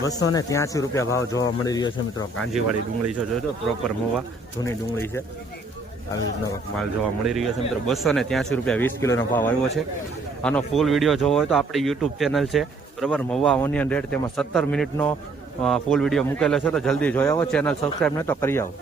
₹283 ભાવ જોવા મળી રહ્યો છે મિત્રો. કાંજીવાળી ડુંગળી છે, જોજો પ્રોપર મોવા જૂની ડુંગળી છે. આવી રીતનો માલ જોવા મળી રહ્યો છે મિત્રો. ₹283 20 કિલોનો ભાવ આવ્યો છે. આનો ફૂલ વિડીયો જોવો હોય તો આપણી યુટ્યુબ ચેનલ છે બરાબર, મહુવા ઓનિયન રેટ, તેમાં 17 મિનિટનો ફૂલ વિડીયો મૂકેલો છે. તો જલ્દી જોઈ આવો. ચેનલ સબસ્ક્રાઈબ ન તો કરી આવો.